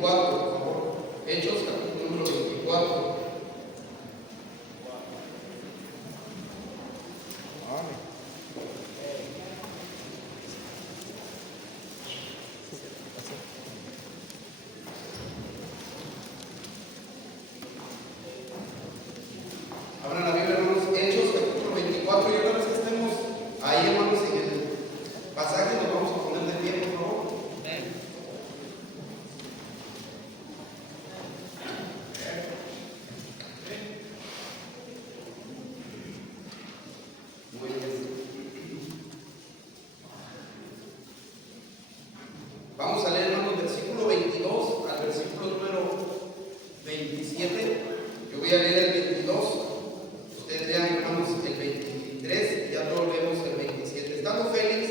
24, por favor. Hechos, capítulo número 24. Abran la Biblia, hermanos, Hechos, capítulo 24. Y una vez que estemos ahí, hermanos, en el pasaje, nos vamos a poner de pie, por favor. Muy bien. Vamos a leer, hermanos, versículo 22 al versículo número 27. Yo voy a leer el 22. Ustedes lean, hermanos, el 23 y ya luego vemos el 27. Estando Félix,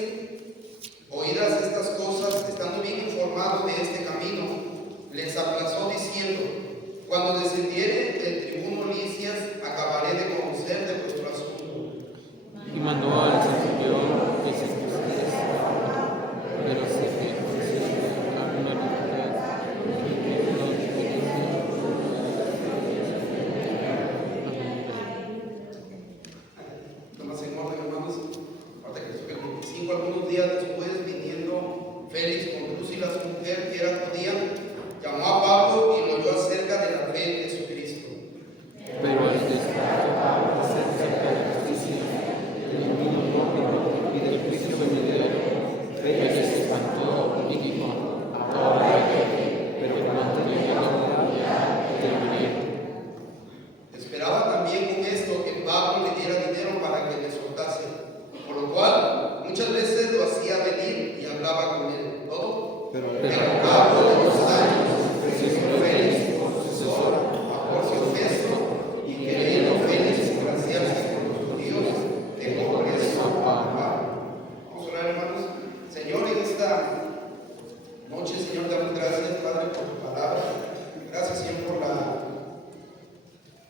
oídas estas cosas, estando bien informado de este camino, les aplazó diciendo: cuando descendiere el tribuno Licias, acabaré de conocer de vuestro asunto. Y mandó al centurión que se expusiese, pero se a una libertad que no Nomás en orden, hermanos. Ahorita que estoy el 25, algunos días después, viniendo Félix con Drusila, su mujer, que era judía, llamó a Pablo y lo oyó acerca de la fe en Jesucristo. pero al despertar acerca de la justicia, el mundo y del juicio venidero, Félix se espantó y dijo: ahora hay, pero cuando llegue la hora, terminé. Esperaba también con esto que Pablo le diera dinero para que le soltase, por lo cual muchas veces lo hacía venir y hablaba con él. ¿Todo? Pero Al cabo de los años, recibió Félix por sucesor a Porcio Festo, y queriendo Félix congraciarse con los judíos, dejó preso a Pablo. Vamos a orar, hermanos. Señor, en esta noche, Señor, damos gracias, Padre, por tu palabra. Gracias, Señor, por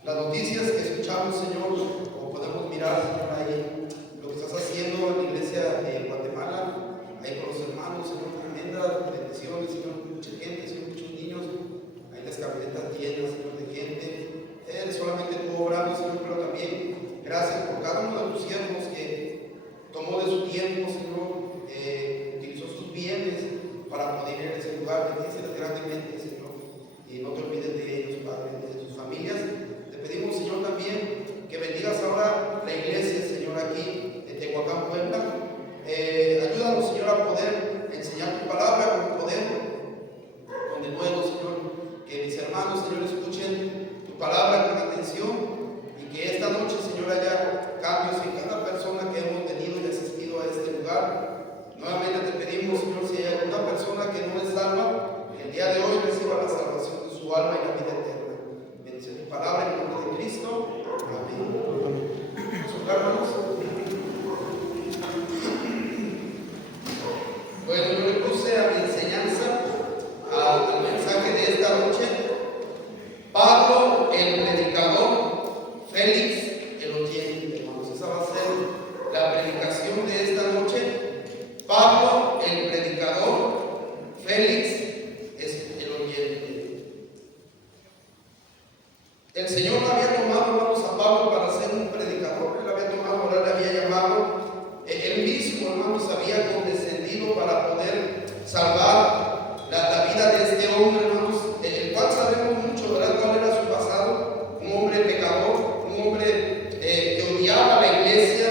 las noticias que escuchamos, Señor, o podemos mirar, Señor, ahí lo que estás haciendo en la iglesia de Guatemala, ahí con los hermanos, Señor, tremendas bendiciones, Señor, mucha gente, Señor, muchos niños, ahí las camionetas llenas, Señor, de gente. Solamente tú obrando, Señor, pero también gracias por cada uno de tus siervos que tomó de su tiempo, Señor, utilizó sus bienes para poder ir a ese lugar. Bendíceles grandemente, Señor, y no te olvides de ellos, Padre, de sus familias. Te pedimos, Señor, también que bendigas ahora la iglesia, Señor, aquí en Tehuacán, Puebla. Ayúdanos, Señor, a poder enseñar tu palabra con poder, con denuedo, Señor. Que mis hermanos, Señor, escuchen tu palabra con atención y que esta noche, Señor, haya cambios en cada persona que hemos venido y asistido a este lugar. Nuevamente te pedimos, Señor, si hay alguna persona que no es salva, que el día de hoy reciba la salvación de su alma y la vida eterna. Bendice tu palabra en el nombre de Cristo. Amén. Vamos a orar, hermanos. Bueno, yo le puse a mi enseñanza, al mensaje de esta noche, Pablo el predicador, Félix el oyente. Hermanos, esa va a ser la predicación de esta noche. Pablo el predicador, Félix es el oyente. El Señor lo había tomado, hermanos, a Pablo para ser un predicador. Él lo había tomado, ahora le había llamado. Él mismo, hermanos, había condescendido para poder salvar la vida de este hombre, hermanos, el cual sabemos mucho, ¿verdad?, cuál era su pasado. Un hombre pecador, un hombre que odiaba la iglesia,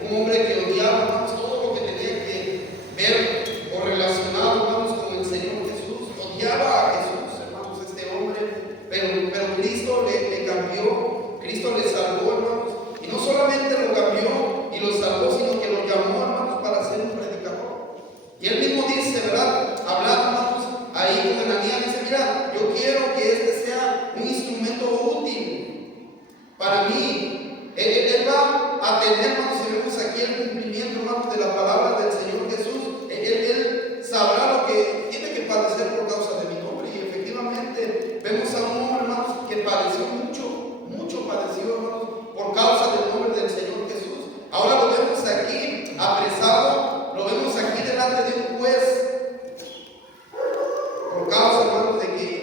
un hombre que odiaba, hermanos, todo lo que tenía que ver o relacionado, hermanos, con el Señor Jesús. Odiaba a Jesús, hermanos, este hombre, pero Cristo le cambió, Cristo le salvó, hermanos, y no solamente lo cambió y lo salvó, sino que lo llamó, hermanos, para ser un predicador. Y él mismo dice, ¿verdad?, hablando, hermanos, ahí con Ananías, dice: mira, yo quiero que este sea un instrumento útil para mí. Él va a tener, hermanos, si vemos aquí el cumplimiento, hermanos, de la palabra del Señor Jesús. Él sabrá lo que tiene que padecer por causa de mi nombre. Y efectivamente vemos a un hombre, hermanos, que padeció mucho padeció, hermanos, por causa del nombre del Señor Jesús. Ahora lo vemos aquí apresado, lo vemos aquí delante de un juez por causa, hermanos, de que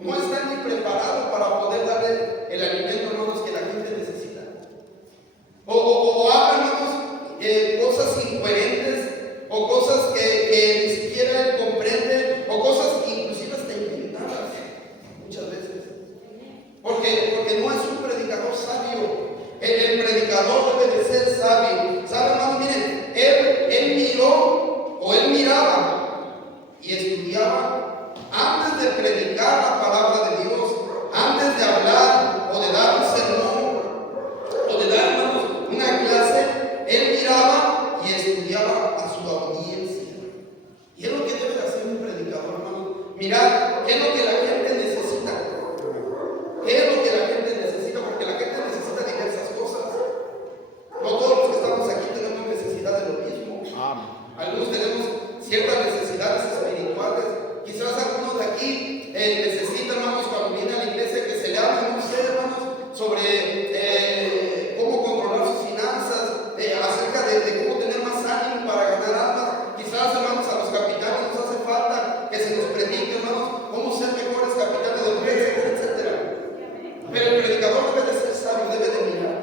no está ni preparado para poder darle el alimento, hermanos, que la gente necesita. O habla, hermanos, cosas incoherentes, o cosas que ni siquiera él comprende, o cosas inclusive hasta inventadas muchas veces. Porque no es un predicador sabio. El predicador debe de ser sabio. ¿Sabe, hermanos? Miren, él miró, o él miraba y estudiaba antes de predicar la palabra de Dios, antes de hablar o de dar un sermón o de dar, hermanos, una clase. Él miraba y estudiaba a su audiencia. Y es lo que debe de hacer un predicador, hermanos. Mirar qué es lo que la gente necesita. ¿Qué es lo que la gente necesita? Porque la gente necesita diversas cosas. No todos los que estamos aquí tenemos necesidad de lo mismo. Algunos tenemos ciertas necesidades espirituales. Quizás algunos de aquí necesitan, hermanos, cuando vienen a la iglesia, que se le hable, no sé, hermanos, sobre cómo controlar sus finanzas, acerca de cómo tener más ánimo para ganar almas. Quizás, hermanos, a los capitanes nos hace falta que se nos predique, hermanos, cómo ser mejores capitanes de empresas, etc. Pero el predicador debe de ser sabio, debe de mirar.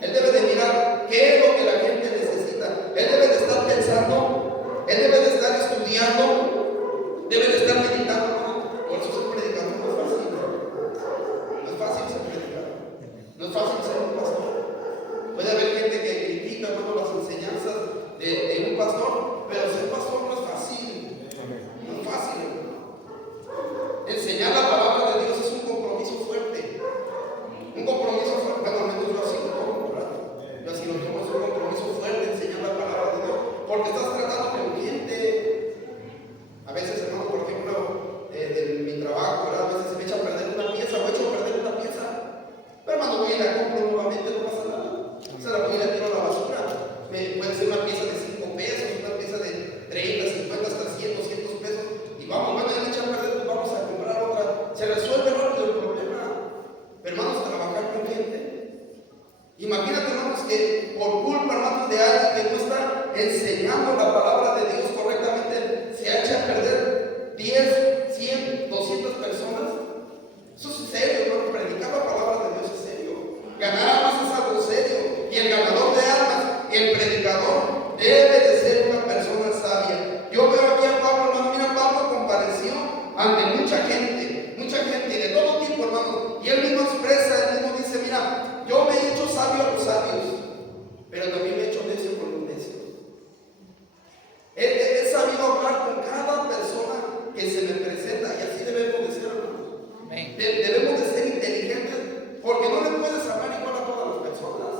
Él debe de mirar qué es lo que la gente necesita. Él debe de estar pensando, él debe de estar estudiando, debe de estar meditando, hermano. Por eso ser predicador no es fácil. No es fácil ser predicador. No es fácil ser un pastor. Puede haber gente que critica, hermano, las enseñanzas de un pastor, pero ser pastor no es fácil. No es fácil, hermano. Enseñar la palabra de Dios es un compromiso fuerte. Un compromiso fuerte. Bueno, al menos yo así lo tomo, ¿verdad? Yo así lo tomo, es un compromiso fuerte enseñar la palabra de Dios. Porque estás tratando con gente. A veces, hermano, por ejemplo, en mi trabajo, ¿verdad? A veces se me echa a perder una pieza o echo a perder una pieza. Pero, hermano, voy y la compro nuevamente, no pasa nada. Se la voy y la tiro a la basura. Puede ser una pieza de 5 pesos, una pieza de 30, 50, hasta 100, 200 pesos. Y vamos, bueno, ya me echan a perder, pues vamos a comprar otra. Se resuelve rápido el problema. Pero, hermanos, trabajar con gente. Imagínate, hermanos, que por culpa, hermanos, de alguien que no está enseñando la palabra de Dios correctamente, se echa a perder 10, 100, 200 personas. Eso es serio, hermano. Predicar la palabra de Dios es serio. Ganar almas es algo serio. Y el ganador de almas, el predicador, debe de ser una persona sabia. Yo veo aquí a Pablo, hermano. Mira, Pablo compareció ante mucha gente, y de todo tipo, hermano. Y él mismo expresa, él mismo dice: mira, yo me he hecho sabio a los sabios, pero también me he hecho necio con los necios. He sabido hablar con cada persona que se me presenta, y así debemos de ser, hermanos. Debemos de ser inteligentes, porque no le puedes hablar igual a todas las personas.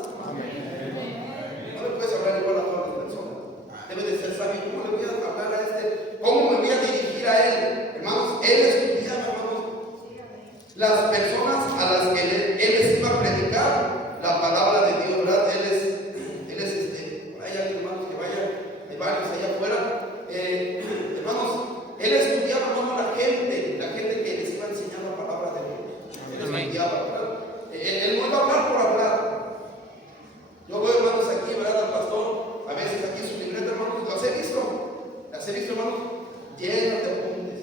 No le puedes hablar igual a todas las personas. Debe de ser sabio. ¿Cómo le voy a hablar a este? ¿Cómo me voy a dirigir a él? Hermanos, él estudiaba, hermanos, las personas a las que él les iba a predicar la palabra de Dios, ¿verdad? Él es hay hermanos que vayan, hay varios allá afuera. Hermanos, él estudiaba, hermano, la gente que les iba a enseñar la palabra de Dios. Él estudiaba, ¿verdad? Él no iba a hablar por hablar. Yo veo, hermanos, aquí, ¿verdad? Al pastor, a veces aquí en su libreta, hermanos, las he visto, hermanos, llenas de apuntes.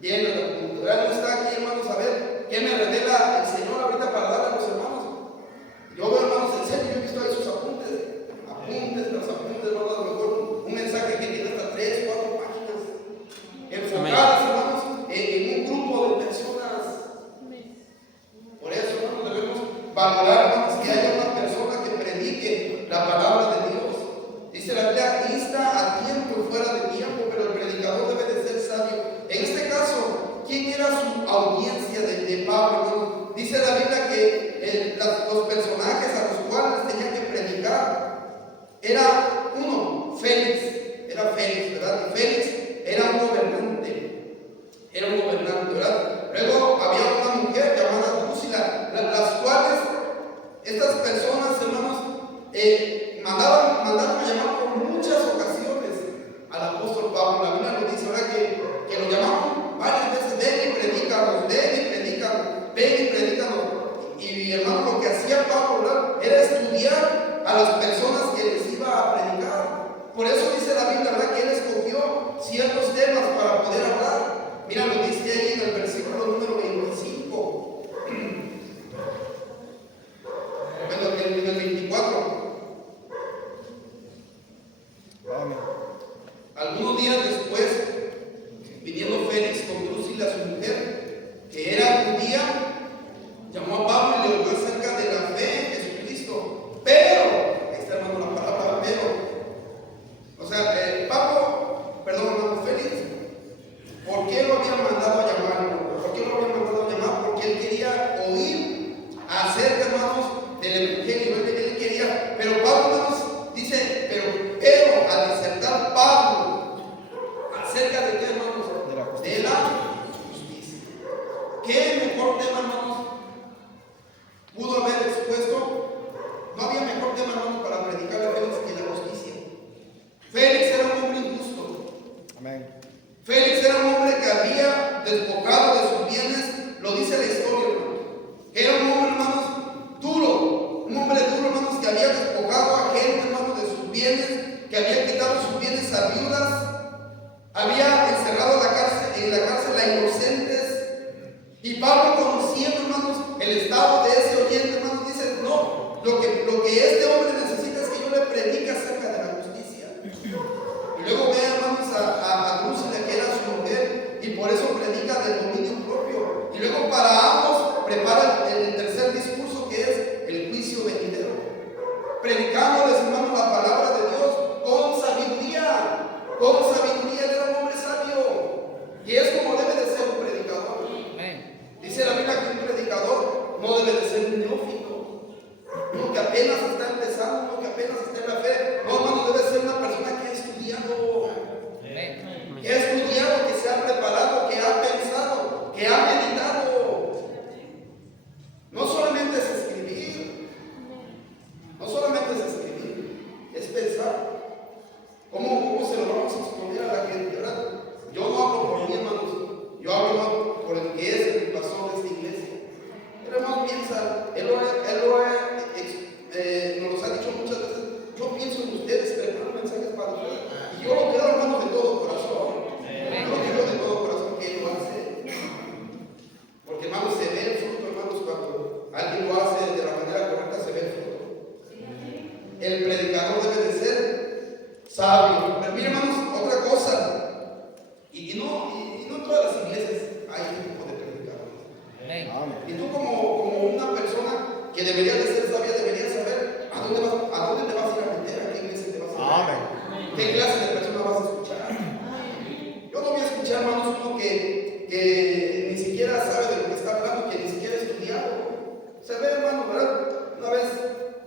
¿Verdad? No está aquí, hermanos, a ver qué me revela el Señor ahorita para darle a los hermanos. Yo veo, hermanos, en serio, yo he visto ahí sus apuntes, hermanos, a lo mejor un mensaje que tiene hasta 3, 4 páginas, enfocadas, hermanos, en un grupo de personas. Por eso, hermanos, debemos valorar, hermanos, que haya una persona que predique la palabra de Dios. Dice la Biblia: insta a tiempo y fuera de tiempo, pero el predicador debe de ser sabio. En este caso, ¿quién era su audiencia de Pablo, hermanos? Dice la Biblia que los personajes a los cuales tenía que predicar era uno, Félix, ¿verdad? Y Félix era un gobernante, ¿verdad? Luego había una mujer llamada Drusila, las cuales estas personas, hermanos, mandaron a llamar por muchas ocasiones al apóstol Pablo. La Biblia nos dice, ¿verdad? Que lo llamaron varias veces: ven y predícanos, y hermano, lo que hacía Pablo, ¿verdad?, era estudiar a las personas que les iba a predicar. Por eso dice la Biblia, ¿verdad?, que él escogió ciertos temas para poder hablar. Mira, lo dice ahí en el versículo mejor tema, hermanos, pudo haber expuesto. No había mejor tema, hermanos, para predicar a Félix que la justicia. Félix era un hombre injusto. Amén. Félix era un hombre que había despojado de sus bienes, lo dice la historia, hermanos. Que era un hombre, hermanos, duro, un hombre duro, hermanos, que había despojado a gente, hermanos, de sus bienes, que había quitado sus bienes a viudas, había encerrado en la cárcel a inocentes. Y Pablo, conociendo, hermanos, el estado de ese oyente, hermanos, dice: no, lo que este hombre necesita es que yo le predique acerca de la justicia. Y luego ve, hermanos, a Drusila, que era su mujer, y por eso predica del dominio propio. Y luego para ambos prepara el tercer discurso, que es el juicio venidero, predicándoles, hermanos, la palabra de Dios con sabiduría. Con sabiduría. Él era un hombre sabio, y es como debe de ser un predicador. Dice la Biblia que un predicador no debe de ser un neófito, no que apenas está empezando, no que apenas está en la fe. No, hermano, debe ser una persona que ha estudiado, que se ha preparado, que ha pensado, que ha meditado. No solamente es escribir, es pensar. ¿Cómo se lo vamos a exponer a la gente, verdad? Yo no hablo por mí, hermanos, yo hablo por el que es el pastor de esta iglesia. El hermano piensa, nos los ha dicho muchas veces: yo pienso en ustedes, preparo mensajes para ustedes, y yo lo creo, hermanos, de todo corazón. Yo lo creo de todo corazón que él lo hace, porque, hermanos, se ve el fruto, hermanos, cuando alguien lo hace de la manera correcta, se ve el fruto. El predicador debe de ser sabio. Pero mire, hermanos, otra cosa, y no en todas las iglesias hay un tipo de predicadores. Y tú, como una persona que debería de ser sabia, deberías saber a dónde te vas a ir a meter, a qué iglesia te vas a ir, qué clase de persona vas a escuchar. Yo no voy a escuchar, hermanos, uno que ni siquiera sabe de lo que está hablando, que ni siquiera ha estudiado. Se ve, hermano, ¿verdad? Una vez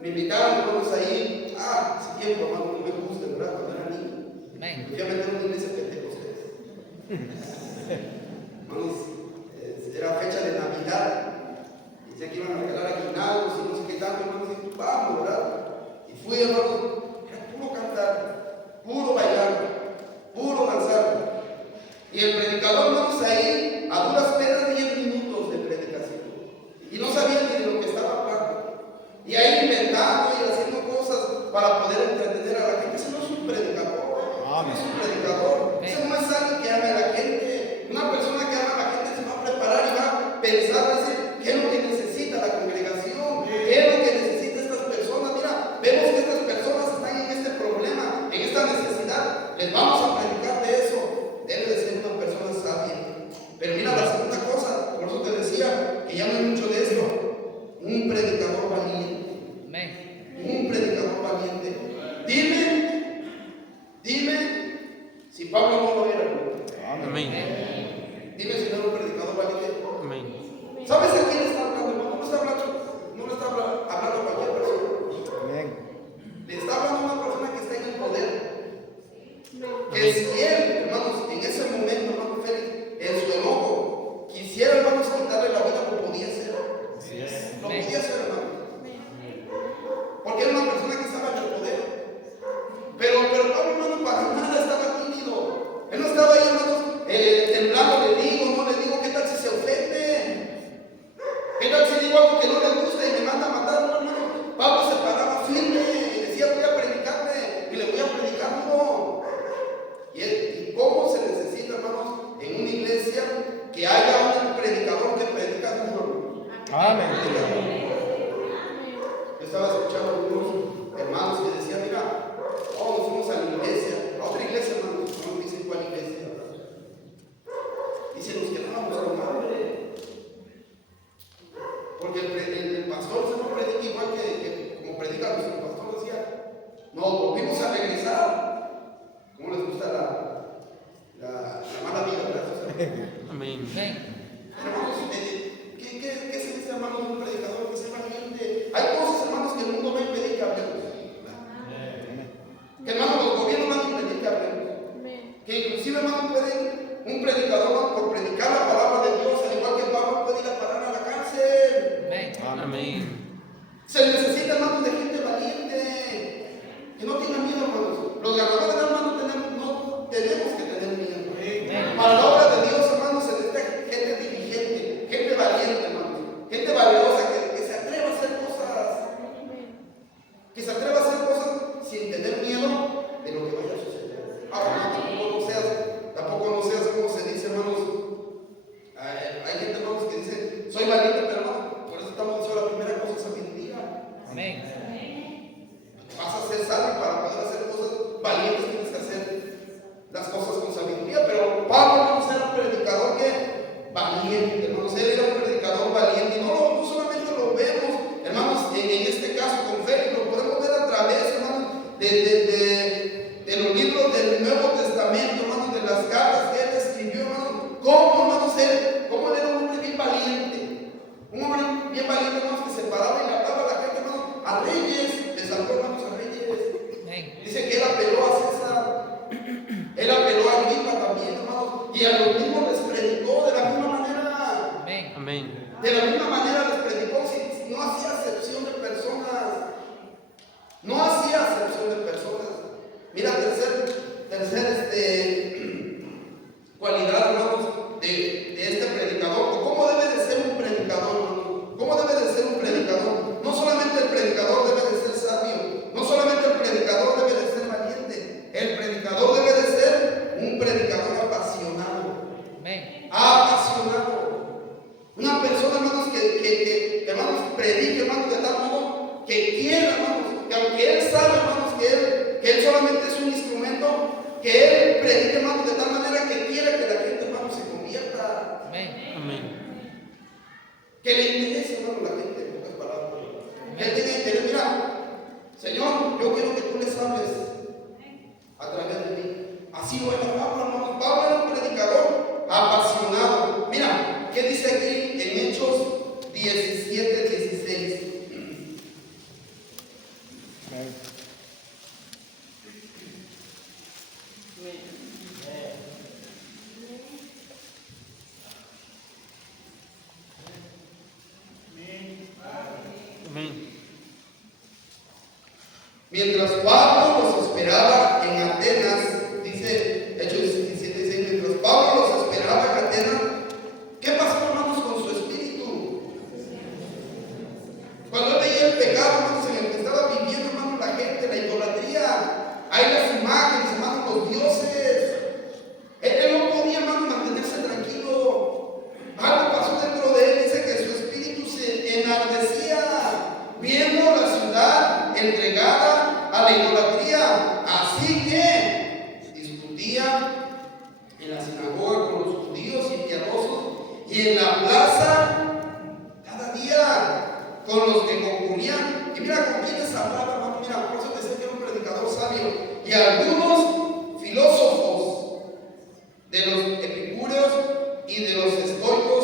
me invitaron, hermanos, ahí, hace tiempo, hermano, no me gusta, ¿verdad? Cuando era niño. Me fui a meter en una iglesia pentecostés. Hermanos, era fecha de Navidad. Dice que iban a regalar aguinaldos y no sé qué tanto, hermanos, y vamos, ¿verdad? Y fui, hermanos, era puro cantar, puro bailar, puro danzar. Y el predicador, hermanos, ahí, a duras penas 10 minutos de predicación. Y no sabía ni de lo que estaba hablando. Y ahí inventando y haciendo cosas para poder entretener a la gente. Ese no es un predicador. Es un predicador. Ese no es alguien que ama a la gente. Una persona que ama a la gente se va a preparar y va a pensar, va a decir: ¿qué es lo que necesita la congregación? ¿Qué es lo que necesita estas personas? Mira, vemos que estas personas están en este problema, en esta necesidad. Les vamos a predicar de eso. Debe de ser una persona sabia. Pero mira la segunda cosa, por eso te decía que ya no hay mucho de esto. Un predicador valiente. Un predicador valiente. Dime si Pablo no lo era. Dime si no era un predicador valiente. ¿Sabes a quién está hablando, hermano? No le está hablando a cualquier persona. Le está hablando a una persona que está en el poder. Que si él, hermanos, en ese momento, hermano Félix, en su enojo, quisiera, hermanos, quitarle la vida, lo podía hacer. Lo podía hacer, hermano. Porque era una persona que estaba en el poder. Pero Pablo, hermano, para nada estaba tímido. Él no estaba ahí, hermanos, temblando. Le digo, ¿qué tal si se ofende? ¿Qué tal si digo algo que no le gusta y me manda a matar? No, hermano. Pablo se paraba firme y decía: voy a predicarle y le voy a predicar duro. ¿Y cómo se necesita, hermanos, en una iglesia que haya un predicador que predica duro? Amén. Yo estaba escuchando a algunos hermanos que decían: mira, nos fuimos a la iglesia, a otra iglesia, hermanos, no me dicen cuál iglesia. Dice: nos quedábamos con hambre. Porque el pastor se no predica igual que como predica nuestro pastor. Decía: nos volvimos a regresar. ¿Cómo les gusta la mala vida, verdad? Amén. Hermanos, ¿qué se dice, hermanos, de un predicador que sea valiente? Hay cosas, hermanos, que el mundo va a impedir que hablemos. Que, hermanos, los gobiernos van a impedir que hablemos. Que inclusive, hermanos, un predicador, por predicar la palabra de Dios, al igual que Pablo, puede ir a parar a Amén. De la misma manera les predicó, si no hacía acepción de personas. No hacía acepción de personas. Mira, tercer cualidad, hermanos, de este predicador. ¿O cómo debe de ser un predicador, hermanos? ¿Cómo debe de ser un predicador? No solamente el predicador debe de ser sabio, no solamente el predicador debe de ser valiente, el predicador debe de ser un predicador apasionado. Amén. Apasionado. Una persona, hermanos, que hermanos, predique, hermanos, de tal modo que quiera, hermanos, que aunque él sabe, hermanos, que él solamente es un instrumento, que él predique, hermanos, de tal manera que quiera que la gente, hermanos, se convierta. Amén. Amén. Que le interese, hermano, la gente, en pocas palabras. Que él tenga interés. Mira, Señor, yo quiero que tú les hables a través de mí. Así lo era Pablo, hermano. Pablo era un predicador apasionado. Mira, ¿qué dice aquí en Hechos 17:16? Amén. Mientras Pablo los esperaba en Atenas, dice Hechos 17:16, mientras Pablo los esperaba en Atenas, ¿qué pasó, hermanos, con su espíritu? Cuando él veía el pecado, hermanos, en el que estaba viviendo, hermanos, la gente, la idolatría, hay las imágenes, hermanos, los dioses. Él no podía, hermanos, mantenerse tranquilo. Algo pasó dentro de él, dice que su espíritu se enardecía viendo la ciudad entregada a la idolatría. Así que discutía en la sinagoga con los judíos y piadosos y en la plaza cada día con los que concurrían. Y mira con quiénes hablaba, hermano. Mira, por eso te decía que era un predicador sabio. Y algunos filósofos de los epicúreos y de los estoicos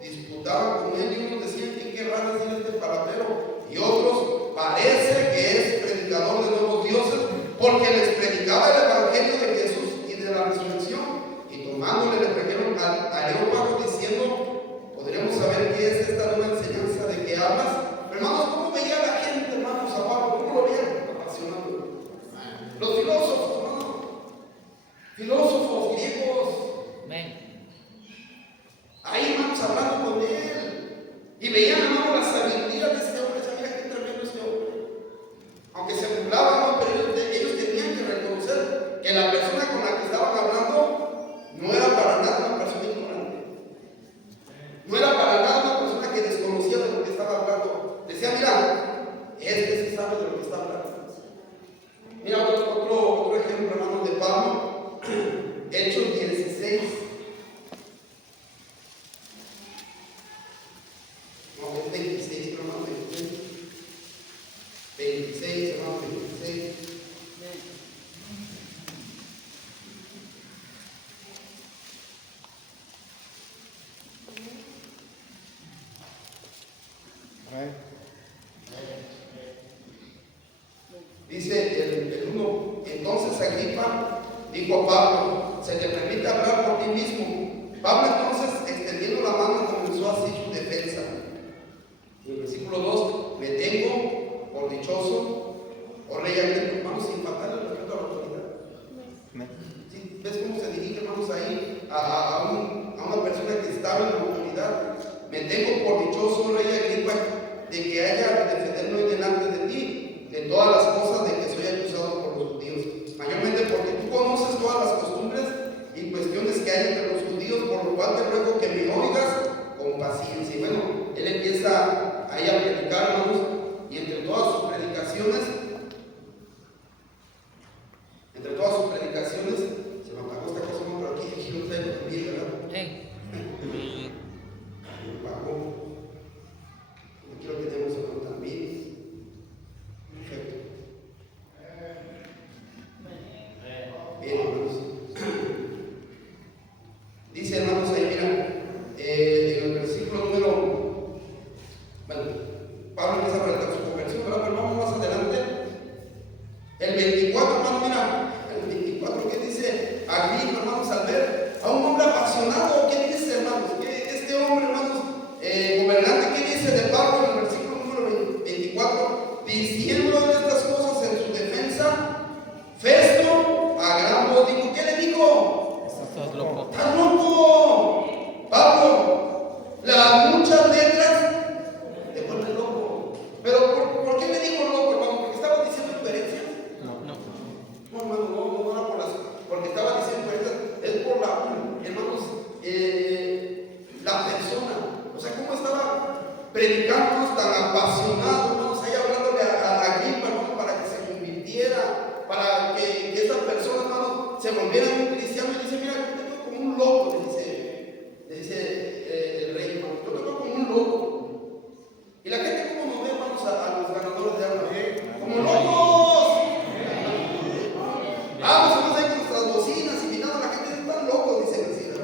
disputaban con él, y unos decían que qué raro es este paradero, y otros parece que es predicador de nuevos dioses, porque les predicaba el evangelio de Jesús y de la resurrección. Y tomándole le trajeron al Areópago diciendo: ¿podremos saber qué es esta nueva enseñanza de que hablas? Hermanos, ¿cómo veía la gente, hermanos, a Pablo? ¿Cómo lo veían? Apasionado. Los filósofos, hermanos, filósofos griegos, Amén. ahí, hermanos, hablando con él, y veían, hermanos, la sabiduría de este hombre. Mira qué tremendo este hombre. Aunque se burlaban, ¿no? Pero ellos tenían que reconocer que la persona con la que estaban hablando no era para nada una persona ignorante, no era para nada una persona que desconocía de lo que estaba hablando. Decía: mira, este sí sabe de lo que está hablando. Mira otro ejemplo, hermanos, de Pablo. Hechos 16. No, es 26, hermano, 26. 26, hermano, 26. Dice el 1: entonces Agripa dijo a Pablo: ¿se te permite hablar por ti mismo? Pablo entonces, extendiendo la mano, comenzó así su defensa. Y el versículo 2: me tengo por dichoso, oh rey Agripa, hermanos, sin faltarle el respeto a la autoridad. ¿Sí? ¿Ves cómo se dirige, hermanos, ahí a una persona que estaba en la autoridad? Me tengo por dichoso, oh rey Agripa, de que haya de defenderme hoy delante de ti de todas las cosas de que soy acusado por los judíos, mayormente porque tú conoces todas las costumbres y cuestiones que hay entre los judíos, por lo cual te ruego que me oigas con paciencia. Y bueno, él empieza ahí a predicar, hermanos, y entre todas sus predicaciones, se me apagó esta cosa, ¿no? Pero aquí lo traigo también, ¿verdad? Amén. Se me apagó. Aquí lo tenemos, hermano, también. Perfecto. Bien, hermanos. Dice, hermanos, ahí mira, Las muchas letras te vuelven loco. Pero ¿por qué me dijo loco, hermano? ¿Porque estaba diciendo incoherencias? No. No, hermano, no era porque estaba diciendo incoherencias. Es por hermanos, la persona. O sea, cómo estaba predicando tan apasionado, hermanos, ahí hablándole a Agripa, hermano, para que se convirtiera, para que esta persona, hermano, se volviera un cristiano. Y dice, mira, yo te veo como un loco, le dice el rey, hermano, yo te veo como un loco. Y la gente, ¿cómo nos ve, hermanos, a los ganadores de alma? Como locos. Vamos ahí con nuestras bocinas y mirando a la gente, están locos, dice el Señor.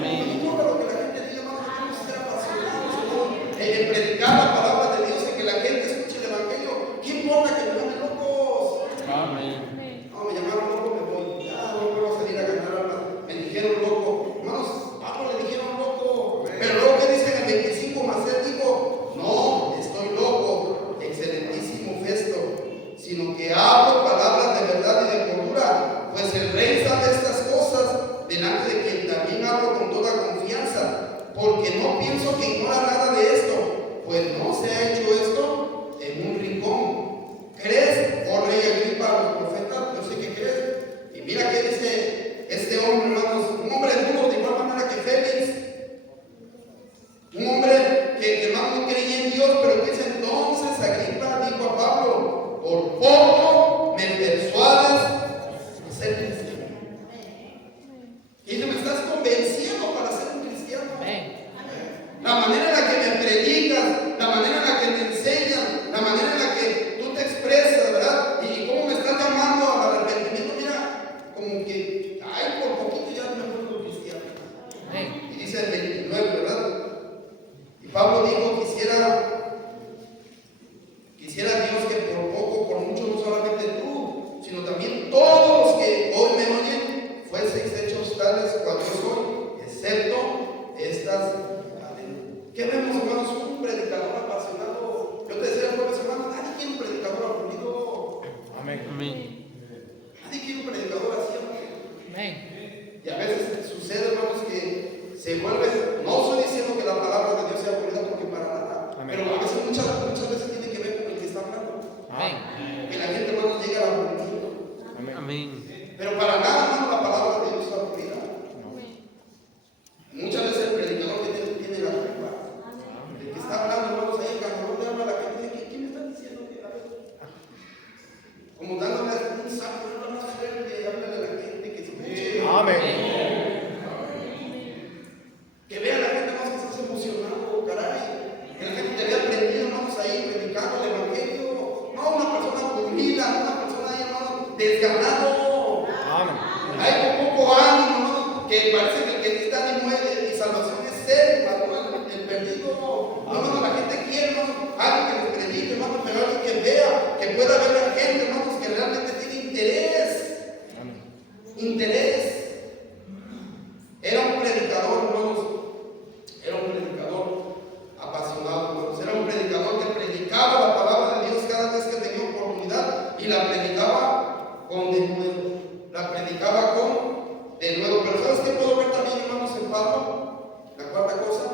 No importa lo que la gente diga, hermano, tenemos que ser apasionados, hermano, en predicar la palabra de Dios, en que la gente escuche el evangelio. ¿Qué importa que me llamen locos? Amén. No, me llamaron loco, me voy. Ya, no vuelvo a salir a ganar almas. Me dijeron loco. Hermanos, Pablo le dijeron loco. Pero luego que dice en el 25, más él dijo, no, estoy loco, excelentísimo Festo, sino que hablo palabras de verdad y de cordura, pues el rey sabe estas cosas, delante de quien también hablo con toda confianza, porque no pienso que ignora nada de esto, pues no se ha hecho esto en un rincón. ¿Crees, oh rey Agripa, a los profetas? Yo sé que crees. Y mira qué dice este hombre, hermanos, un hombre duro de igual manera que Félix, un hombre que hermano no creía en Dios, pero que dice entonces Agripa dijo a Pablo, por poco me persuades a ser cristiano. Y dice, me estás convenciendo para ser un cristiano. La manera en la que me predicas, la manera en la que me enseñas, la manera en la que tú te expresas, ¿verdad? Y cómo me estás llamando al arrepentimiento, mira, como que, ay, por poquito ya me vuelvo cristiano. Y dice el 29, ¿verdad? Y Pablo dijo, quisiera Dios que por poco, por mucho, no solamente tú, sino también todos los que hoy me oyen, fueseis hechos tales cual yo soy, excepto estas. ¿Qué vemos, hermanos? Un predicador apasionado. Yo te decía el jueves, hermano, nadie quiere un predicador aburrido. Amén. Nadie quiere un predicador así, amén. Y a veces sucede, hermanos, que se vuelve, no estoy diciendo que la palabra de Dios sea aburrida, porque para nada. Amén. Pero a veces, muchas veces tiene que ver con el que está hablando. Que la gente, hermanos, llega al aburrimiento. Amén. Pero para nada, hermano, la palabra de Dios es aburrida. Muchas veces el predicador tiene la culpa. El que está hablando, hermanos, ahí el ganador de alma, la gente dice, ¿qué me está diciendo? Como dándole un saco, no más fuerte, háblale a la gente que escuche. Amén. Que vea a la gente más que estás emocionado, caray. Que la gente te vea prendido, hermanos, ahí predicando el evangelio. No una persona aburrida, no una persona ahí, hermano, desganado. Amén. Hay con poco ánimo, hermano, que parece que el que necesita ánimo y salvación es él, hermano, el perdido. No, hermano, la gente quiere, hermano, alguien que les predique, hermano, pero alguien que vea, que pueda ver a la gente, hermanos, que realmente tiene interés. Interés. Era un predicador, hermanos. Era un predicador apasionado, hermanos. Era un predicador que predicaba la palabra de Dios cada vez que tenía oportunidad y la predicaba con denuedo. La predicaba con denuedo. Pero ¿sabes qué puedo ver también, hermanos, en Pablo? La cuarta cosa,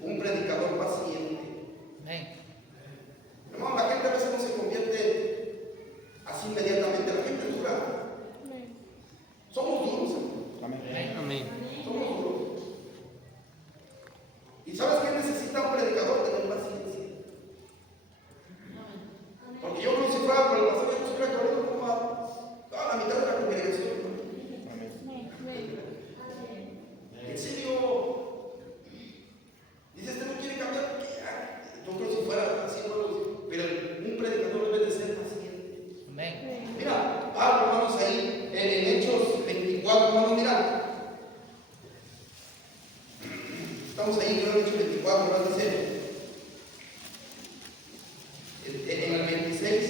un predicador paciente. Hermano, la gente a veces no se convierte así inmediatamente. La gente es dura. Somos duros, hermano. Amén. Somos duros. ¿Y sabes qué necesita un predicador? Tener paciencia. Porque yo creo que si fuera por el pastor, yo estuviera corriendo como a la mitad de la congregación. En serio. Dice, este no quiere cambiar. Yo creo que si fuera así, pero un predicador debe de ser paciente. Mira, Pablo, hermanos, ahí en Hechos 24, hermanos, mira. Estamos ahí en el Hechos 24, ¿verdad? Dice, en el 26.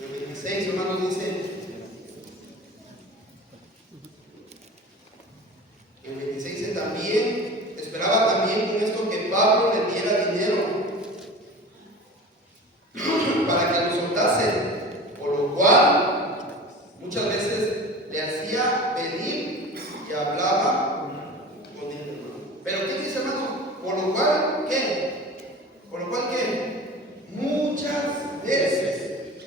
El 26, hermanos, dice. El 26 dice también, esperaba también con esto que Pablo le diera dinero para que lo soltase, por lo cual muchas veces le hacía venir y y hablaba con él, hermano. Pero ¿qué dice, hermano? Por lo cual, ¿qué? Por lo cual, ¿qué? Muchas veces.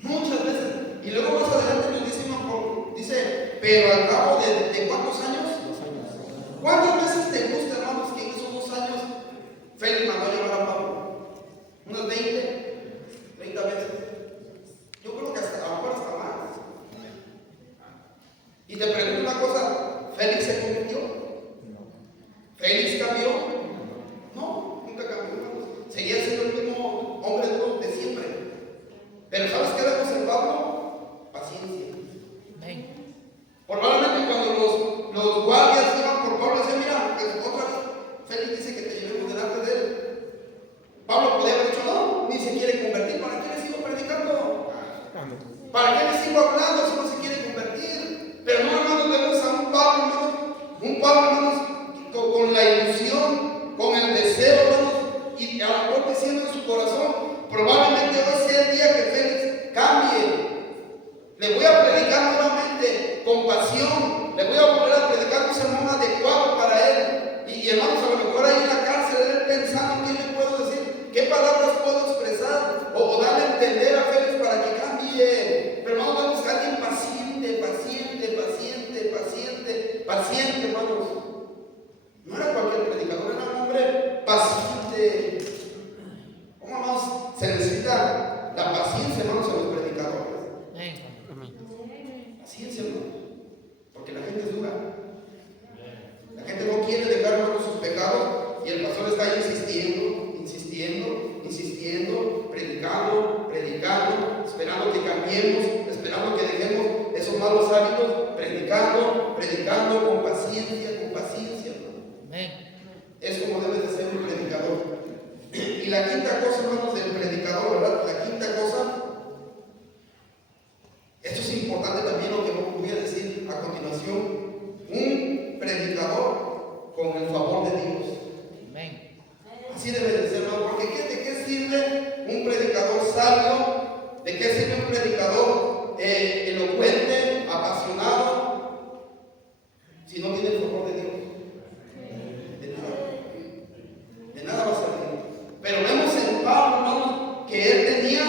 Muchas veces. Y luego más adelante nos dice, dice, pero al cabo de ¿cuántos años? 2 años. ¿Cuántas veces te gusta, hermanos, que en esos 2 años Félix mandó a llamar a Pablo? ¿Unas 20? ¿30 veces? Yo creo que a lo mejor hasta más. Y te pregunto una cosa, ¿Félix se convirtió? ¿Félix cambió? No, nunca cambió, hermanos. Seguía siendo el mismo hombre de siempre. Pero ¿sabes qué vemos en Pablo? Paciencia. Probablemente cuando los guardias iban por Pablo, decían, mira, otra vez Félix dice que te llevemos delante de él. Pablo podía haber dicho, no, ni se quiere convertir, ¿para qué le sigo predicando? ¿Para qué le sigo hablando si no se quiere convertir? Pero no, hermanos, vemos a un Pablo, hermanos, con la ilusión, con el deseo, hermanos, y a lo mejor diciendo en su corazón, probablemente hoy sea el día que Félix cambie. Le voy a predicar nuevamente con pasión, le voy a volver a predicar un sermón adecuado para él. Y hermanos, a lo mejor ahí en la cárcel, él pensando, ¿qué le puedo decir? ¿Qué palabras puedo expresar? O darle a entender a Félix para que cambie. Pero hermanos, vamos a alguien paciente, hermanos. No era cualquier predicador, era un hombre paciente. ¿Cómo, hermanos? Se necesita la paciencia, hermanos, a los predicadores. Paciencia, hermanos. Porque la gente es dura. La gente no quiere dejar, hermanos, sus pecados. Y el pastor está ahí insistiendo, predicando, esperando que cambiemos, esperando que dejemos esos malos hábitos, predicando con paciencia, hermano. Es como debe de ser un predicador. Y la quinta cosa, hermanos, del predicador, ¿verdad? La quinta cosa, esto es importante también, lo que voy a decir a continuación, un predicador con el favor de Dios. Así debe de ser, ¿no? Porque ¿de qué sirve un predicador sabio? ¿De qué sirve un predicador elocuente, apasionado, si no tiene el favor de Dios? De nada va a servir. Pero vemos en Pablo, hermanos, que él tenía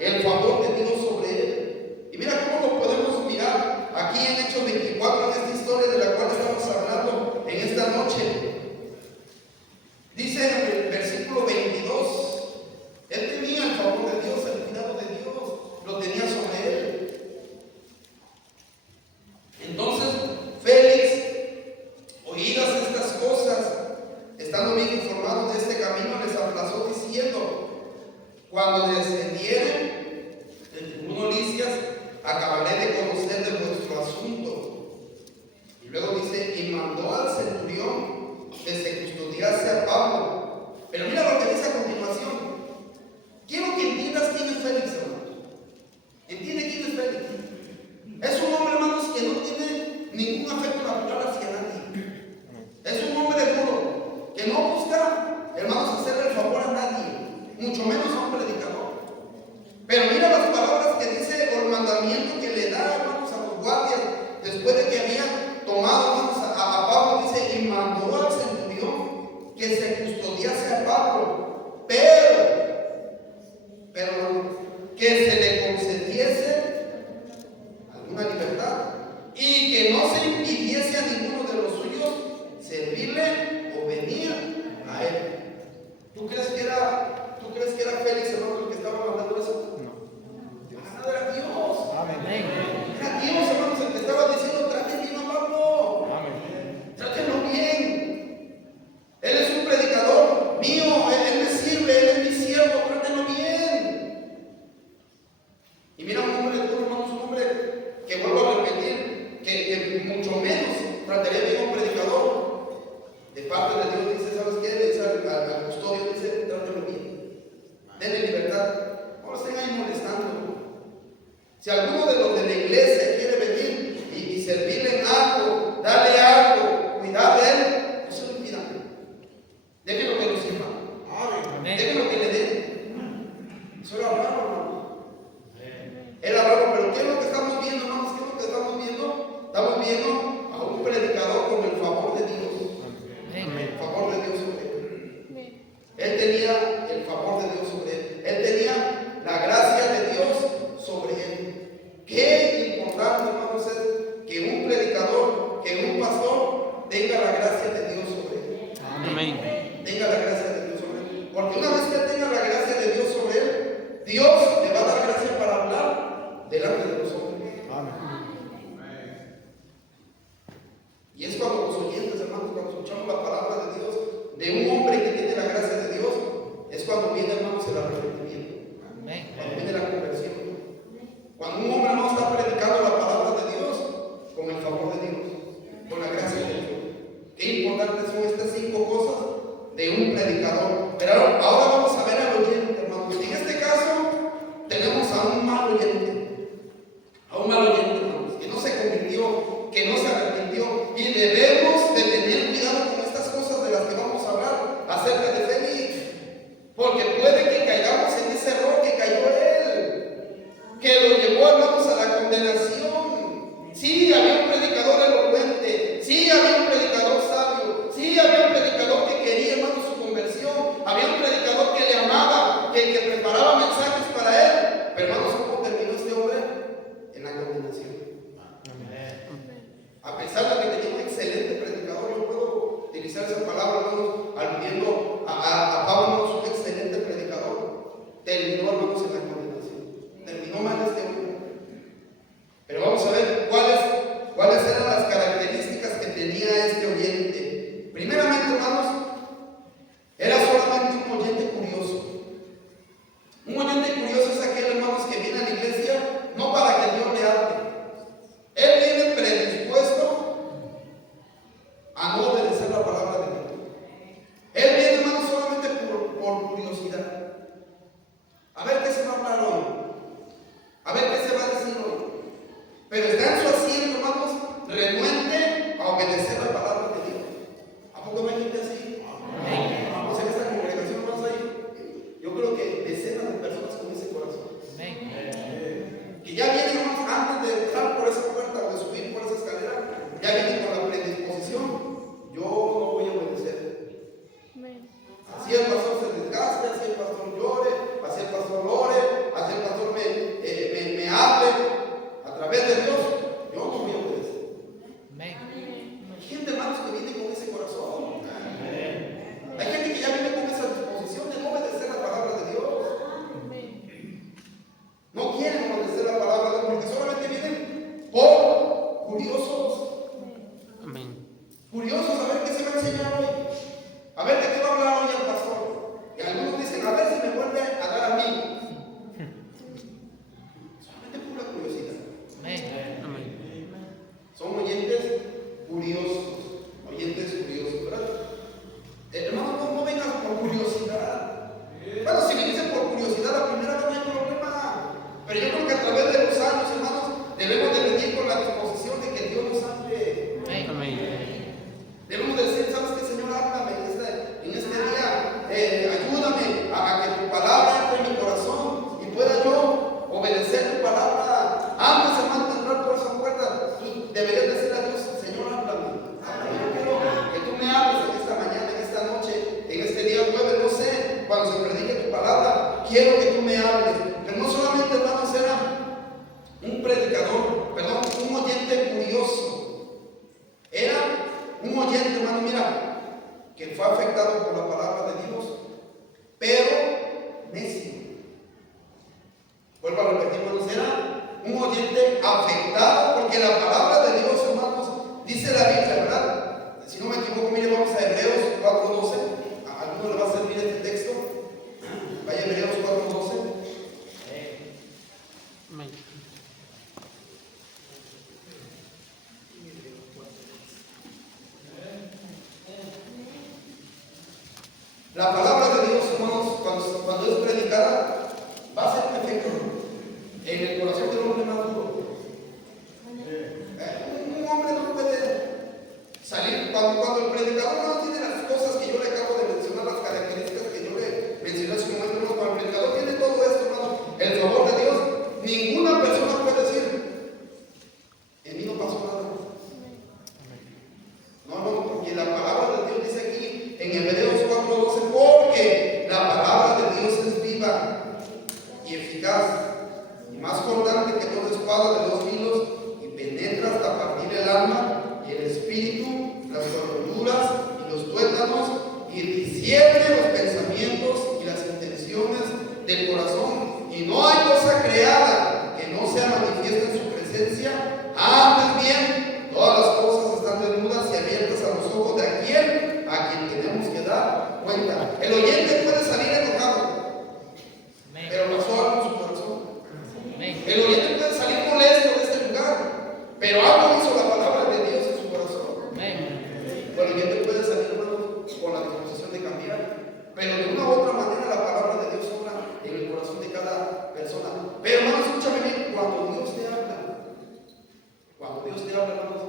el favor de Dios sobre él. Y mira cómo lo podemos mirar aquí en Hechos 24, en esta historia de la cual estamos hablando en esta noche. Dice en el versículo 22, él tenía el favor de Dios, el cuidado de Dios, lo tenía sobre él. Entonces, Félix, oídas estas cosas, estando bien informado de este camino, les aplazó diciendo, cuando descendieren del tribuno Lisias, acabaré de conocer de vuestro asunto. Y luego dice, y mandó al centurión que se custodiase a Pablo. Pero mira lo que dice a continuación. Quiero que entiendas quién es Félix, hermanos. ¿Entiende quién es Félix? Es un hombre, hermanos, que no tiene ningún afecto natural hacia nadie. Es un hombre duro, que no busca, hermanos, hacerle el favor a nadie, mucho menos a un predicador. Pero mira las palabras que dice, o el mandamiento que le da, hermanos, a los guardias, después de que habían tomado, hermanos, a Pablo, dice, y mandó al centurión que se custodiase a Pablo, pero que se le concediese alguna libertad y que no se impidiese a ninguno de los suyos servirle o venir a él. ¿Tú crees que era Félix, hermano, el que estaba mandando eso? No. Era Dios. Amén. Era Dios, hermanos, el que estaba diciendo, traten bien a Pablo. Amén. Trátenlo bien. Él es un predicador mío, él me sirve, él es mi siervo, trátenlo bien. Y mira un hombre duro, hermanos, un hombre que vuelvo a repetir, que mucho menos trataría bien a un predicador. De parte de Dios dice, ¿sabes qué? Le dice al custodio, dice, trátenlo bien. Denle libertad. No lo estén ahí molestando. Si alguno de los de la iglesia quiere venir y servirle en algo, darle algo, cuidar de él, no se lo impidan. Déjenlo que lo sirva. Déjenlo que le den. Eso era raro, hermano. Era raro, pero ¿qué es lo que estamos viendo, hermanos? ¿Qué es lo que estamos viendo? Estamos viendo a un predicador tenga la gracia de Dios sobre él. Amén. Tenga la gracia de Dios sobre él. Porque una vez que él tenga la gracia de Dios sobre él, Dios le va a dar gracia para hablar delante de los hombres. Y es cuando los oyentes, hermanos, cuando escuchamos la palabra de Dios, de un hombre que tiene la gracia de Dios, es cuando viene, hermanos, el arrepentimiento. Cuando viene la conversión. Cuando un hombre no está predicando la palabra de Dios con el favor de Dios, con la gracia de Dios. Qué importantes son estas 5 cosas de un predicador. Pero ahora vamos a ver al oyente, hermanos. En este caso tenemos a un mal oyente. A un mal oyente, hermanos, que no se convirtió, que no se arrepintió. Y debemos de tener cuidado con estas cosas de las que vamos a hablar acerca de Félix. Porque puede que caigamos en ese error que cayó él, que lo llevó, hermanos, a la condenación. Sí, había un predicador elocuente, sí, había un predicador sabio, sí, había un predicador que quería, hermanos, su conversión, había un predicador que le amaba, que preparaba mensajes para él. Pero, hermanos, ¿cómo terminó este hombre? En la condenación. A pesar de que tenía un excelente predicador, yo puedo utilizar esa palabra, hermanos, aludiendo a Pablo, un excelente predicador, terminó, hermanos, en la condenación. Terminó mal este hombre. Pero vamos a ver cuáles eran las características que tenía este oyente. Primeramente, hermanos, era solamente un oyente curioso. Un oyente curioso es aquel, hermanos, que viene a la iglesia no para que Dios le hable. Él viene predispuesto a no obedecer la palabra de Dios. Él viene, hermanos, solamente por curiosidad. A ver qué se va a hablar hoy. A ver qué se va a decir hoy. Pero está en su asiento, hermanos, renuente a obedecer la palabra de Dios. ¿A poco no hay gente así? Vamos en esta congregación, vamos ahí. Yo creo que decenas de personas con ese corazón. Que ya vienen, hermanos, antes de entrar por esa puerta o de subir por esa escalera, ya vienen con la predisposición. Yo no voy a obedecer. Así el pastor se desgaste, así el pastor llore, así el pastor ore, así el pastor me hable a través de Dios. Yo no voy a obedecer. Hay gente, hermanos, que viene con ese corazón. Hay gente que ya viene con esa disposición de no obedecer la palabra de Dios. No quieren obedecer la palabra de Dios porque solamente vienen por curiosos. Curiosos a ver qué se va a enseñar hoy. A ver de qué va a hablar hoy el pastor. Y algunos dicen, a ver si me vuelve a dar a mí. Solamente por la curiosidad. Son oyentes curiosos. Oyentes curiosos, ¿verdad? Hermano, no vengas por curiosidad. Bueno, si me dicen por curiosidad, la primera no hay problema. Pero yo creo que a través de los años, hermanos, debemos de venir con la disposición de que Dios nos hable. Debemos de decir, ¿sabes qué, Señor? Háblame en este día. Ayúdame a que tu palabra entre en mi corazón y pueda yo obedecer tu palabra. Antes, hermano, de entrar por esa puerta, tú deberías decir a Dios, Señor, háblame. Yo quiero que tú me hables en esta mañana, en esta noche, en este día jueves, no sé, cuando se predique tu palabra, quiero que tú me hables. Pero no solamente, hermanos, era un predicador, perdón, un oyente curioso. Era un oyente, hermano, mira, que fue afectado por la palabra de Dios, pero necio. Vuelvo a repetir, hermanos, era un oyente afectado porque la palabra de Dios, hermanos, dice la Biblia, ¿verdad? Si no me equivoco, mire, vamos a Hebreos 4:12. ¿A alguno le va a servir este texto? Vaya a Hebreos 4:12. La palabra de Dios, hermanos, cuando es predicada, va a ser efecto en el corazón del hombre maduro. Un hombre no puede salir cuando el predicador no tiene las cosas que yo le acabo de mencionar, las características que yo le mencioné hace un momento. Cuando el predicador tiene todo esto, hermano, el favor de Dios, ninguna persona puede decir, en mí no pasó nada. No, porque la palabra de Dios dice aquí en Hebreos 4:12, porque la palabra de Dios es viva y eficaz y más cortante que toda espada de 2 filos y penetra hasta partir el alma y el espíritu, las cortaduras y los tuétanos, y discierne los pensamientos y las intenciones del corazón. Y no hay cosa creada que no sea manifiesta en su presencia. Antes bien, todas las cosas están desnudas y abiertas a los ojos de aquel a quien tenemos que dar cuenta. El oyente puede salir enojado, pero pasó algo en su corazón. El oyente puede salir molesto de este lugar, pero algo hizo la palabra de Dios en su corazón. El oyente puede salir, hermanos, con la disposición de cambiar, pero de una u otra manera la palabra de Dios obra en el corazón de cada persona. Pero hermanos, escúchame bien, cuando Dios te habla, hermanos,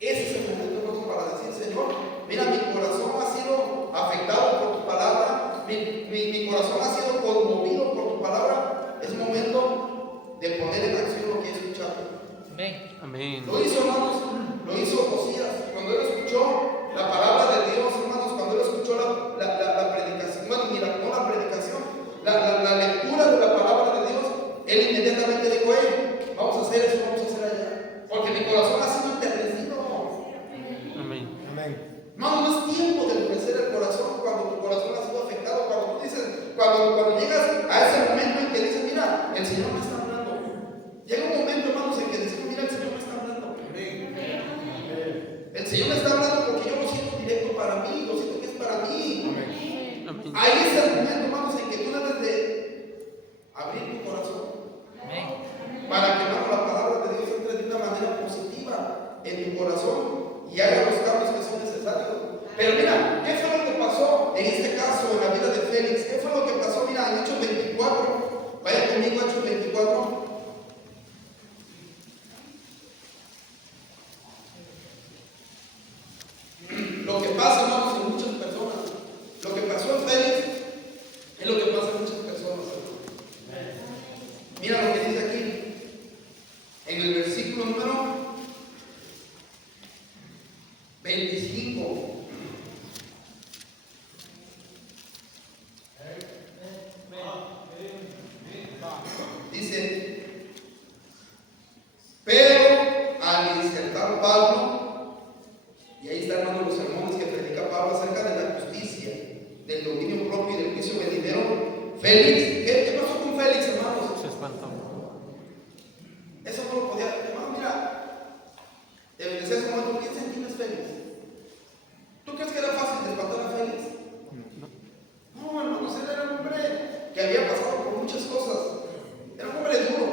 ese es el momento, hermanos, para decir: Señor, mira, mi corazón ha sido afectado por tu palabra, mi corazón ha sido conmovido por tu palabra. Es momento de poner en acción lo que he escuchado. Amén. Lo hizo, hermanos, lo hizo Josías. Cuando él escuchó la palabra de Dios, hermanos, cuando él escuchó la predicación, bueno, no la predicación, la lectura de la palabra de Dios, él inmediatamente dijo: hey, vamos a hacer eso, vamos a hacer allá, porque mi corazón ha sido enternecido. Amén. Hermano, no es tiempo de endurecer el corazón cuando tu corazón ha sido afectado. Cuando tú dices, cuando llegas a ese momento en que dices: mira, el Señor me está hablando. Llega un momento, hermanos, en que decimos: mira, el Señor me está hablando. El Señor me está hablando porque yo lo siento directo para mí, lo siento que es para mí. Amén. Ahí es el momento, hermanos, en que tú debes de abrir tu corazón para que, hermano, la palabra de Dios entre de una manera positiva en tu corazón y haga los cambios que son necesarios. Pero mira, ¿qué fue lo que pasó en este caso en la vida de Félix? ¿Qué fue lo que pasó? Mira, en Hechos 24, vaya conmigo a Hechos 24. Lo que pasa, hermanos, en muchas personas, lo que pasó en Félix es lo que pasa en muchas personas. Mira lo que dice aquí en el versículo número 25. Dice: pero al insertar Pablo, y ahí están, hermanos, los sermones que predica Pablo acerca de la justicia, del dominio propio y del juicio venidero, Félix, ¿qué pasó con Félix, hermanos? Se espantó. Eso no lo podía, hermano, mira, te decía hace un momento: ¿quién sabe quién es Félix? ¿Tú crees que era fácil de espantar a Félix? No, hermanos, él era un hombre que había pasado por muchas cosas. Era un hombre duro.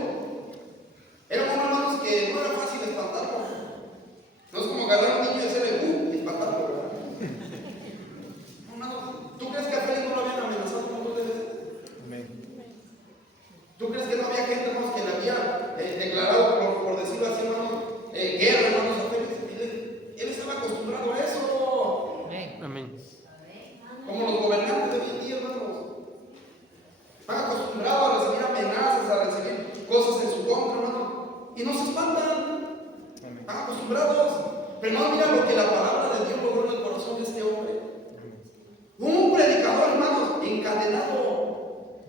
Era un hombre, hermanos, que no era fácil espantarlo. No es como agarrar a un niño y hacerle y espantarlo, ¿verdad? No, hermanos, ¿tú crees que a Félix no lo habían amenazado un montón de veces? ¿Tú crees que no había gente, hermanos, que le había declarado, por decirlo así, hermanos, guerra, hermanos, a Félix? Él estaba acostumbrado a eso. Amén. Como los gobernantes de hoy en día, hermanos, están acostumbrados a recibir amenazas, a recibir cosas en su contra, hermano, y no se espantan. Están acostumbrados. Pero no, mira lo que la palabra de Dios logró en el corazón de este hombre. Un predicador, hermanos, encadenado.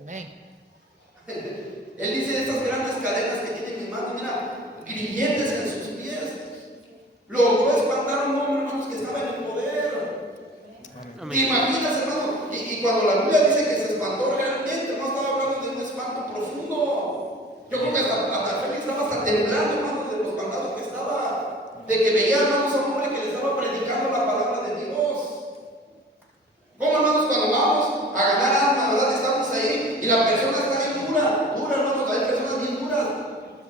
Él dice: estas grandes cadenas que tiene en mi mano, mira, grilletes en sus pies. Logró espantar a un hombre, hermanos, que estaba en el poder. Amén. Imagínate, hermano, y cuando la Biblia dice que se espantó, realmente no estaba hablando de un espanto profundo. Yo creo que hasta Félix estaba hasta temblando, hermano, de los espantados que estaba, de que veía, hermanos, a un hombre que le estaba predicando la palabra de Dios. Como, hermanos, cuando vamos a ganar alma, ¿verdad? Estamos ahí y la persona está ahí dura, hermanos, hay personas bien duras,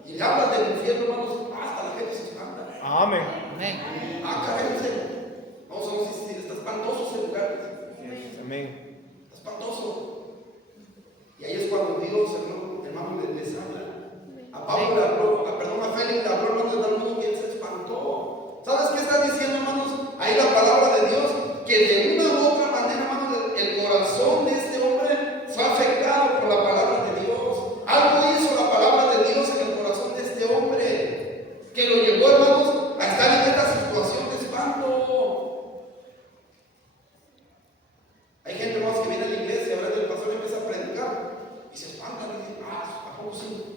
y le hablan del infierno, hermanos, hasta la gente se espanta. Amén. Ah, caray, no sé si está espantoso ese lugar. Amén. Está espantoso. Y ahí es cuando Dios, hermano, les habla. A Pablo le habló, a Félix le habló, hermano, de tal modo que él se espantó. ¿Sabes qué está diciendo, hermanos? Ahí la palabra de Dios, que de una u otra manera, hermanos, el corazón de este hombre fue afectado por la palabra de Dios. Algo hizo la palabra de Dios en el corazón de este hombre, que lo llevó, hermanos, a estar en esta situación de espanto. Hay gente, hermanos, que viene a la iglesia, a ver, el pastor empieza a predicar y se espantan y dicen: ¿a poco sí?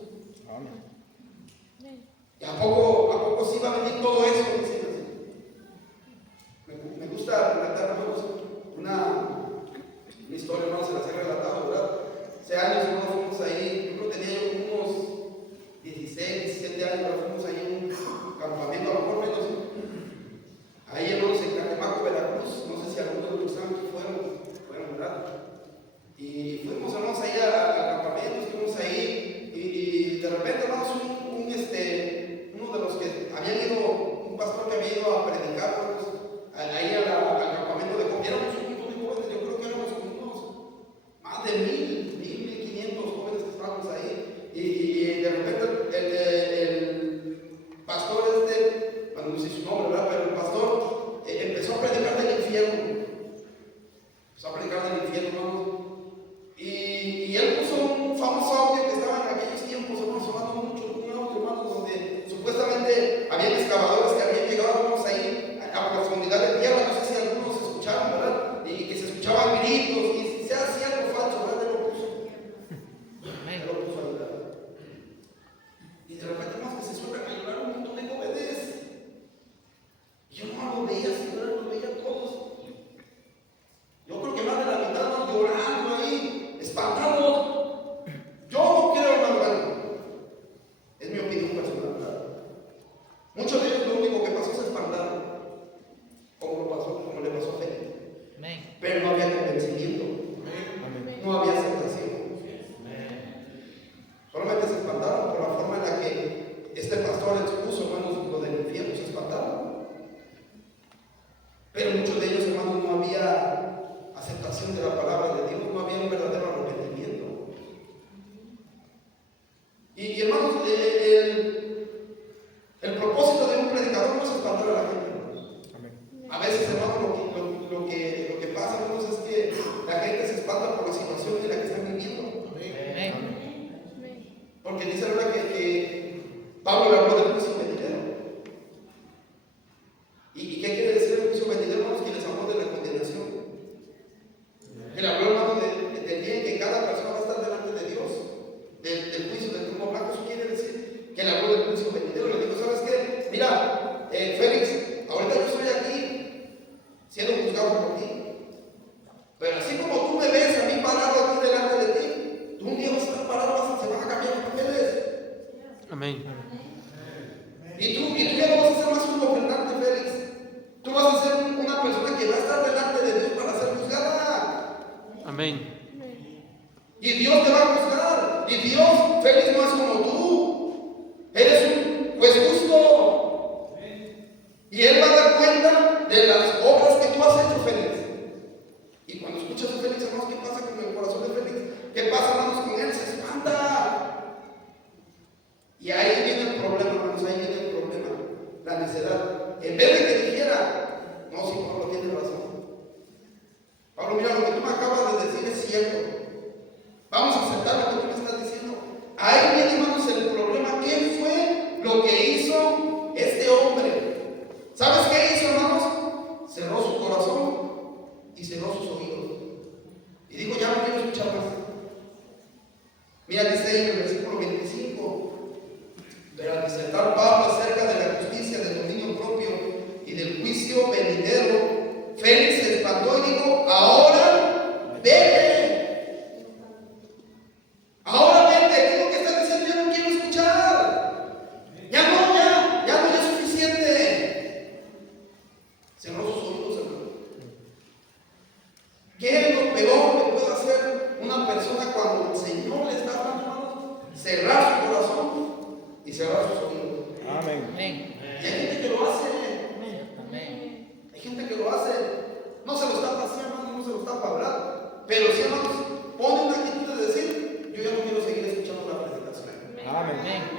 ¿Y a poco sí va a venir todo eso? Dicen así. autoridad de tierra, no sé si algunos escucharon, ¿verdad? Y que se escuchaban gritos y se hacía algo falso, ¿verdad? Él lo puso. Él lo puso a llorar. Y de repente más que se sueltan a llorar un montón de jóvenes. Y yo no lo veía así, ¿verdad? Los veía todos. Yo creo que más de la mitad van llorando ahí, espantados. Yo no quiero hablar. Es mi opinión personal, ¿verdad? Muchos de ellos lo único que pasó es espantar, como le pasó a Félix. Pero no había convencimiento, no había aceptación. Solamente se espantaron por la forma en la que este pastor expuso, hermanos, lo del infierno, se espantaron. Pero muchos de ellos, hermanos, no había aceptación de la palabra de Dios, no había un verdadero arrepentimiento. Y hermanos, el propósito de un predicador no es espantar a la gente. A veces, hermanos, lo que pasa, hermanos, es que la gente se espanta por la situación en la que están viviendo. Porque dice la verdad que Pablo le habló del juicio venidero. ¿Y qué quiere decir el juicio venidero, hermanos? Que les habló de la condenación. Él habló, hermano, del día en que cada persona va a estar delante de Dios, del juicio del turno blanco. Eso quiere decir que él habló del juicio venidero. Le dijo, ¿sabes qué? Mira, Félix, ahorita yo estoy aquí siendo juzgado por ti. Pero así como tú me ves a mí parado aquí delante de ti, tú un día vas a estar parado, se van a cambiar los papeles. Amén. Y tú ya no vas a ser más un gobernante, Félix. Tú vas a ser una persona que va a estar delante de Dios para ser juzgada. Amén. Y Dios te va a juzgar. Y Dios, Félix, no es como tú. Eres un juez justo. Y Él va a dar cuenta de las obras que tú has hecho, Félix. Y cuando escuchas a Félix, hermanos, ¿qué pasa con el corazón de Félix? ¿Qué pasa, hermanos, con él? Se espanta. Y ahí viene el problema, hermanos, ahí viene el problema. La necedad. En vez de que dijera, no, sí, Pablo tiene razón. Pablo, mira, lo que tú me acabas de decir es cierto. Vamos a aceptar lo que tú me estás diciendo. Ahí viene, hermanos, el problema. ¿Qué fue lo que hizo este hombre? ¿Sabes qué hizo, hermanos? Cerró su corazón y cerró sus oídos. Y dijo, ya no quiero escuchar más. Mira, dice ahí en el versículo 25. Pero al disertar Pablo acerca de la justicia, del dominio propio y del juicio venidero, Félix se espantó y dijo, ahora vete. Ahora vete. ¿Qué es lo que estás diciendo? Ya no quiero escuchar. Ya no es suficiente. Cerró sus oídos, hermano. ¿Qué es lo peor que puede hacer una persona cuando el Señor le está hablando, hermano? Cerrar su corazón y cerrar sus oídos. Amén. Y hay gente que lo hace. Hay gente que lo hace. No se lo está paseando, no se lo está hablando. Pero si, hermanos, pone una actitud de decir, yo ya no quiero seguir escuchando la predicación. Amén.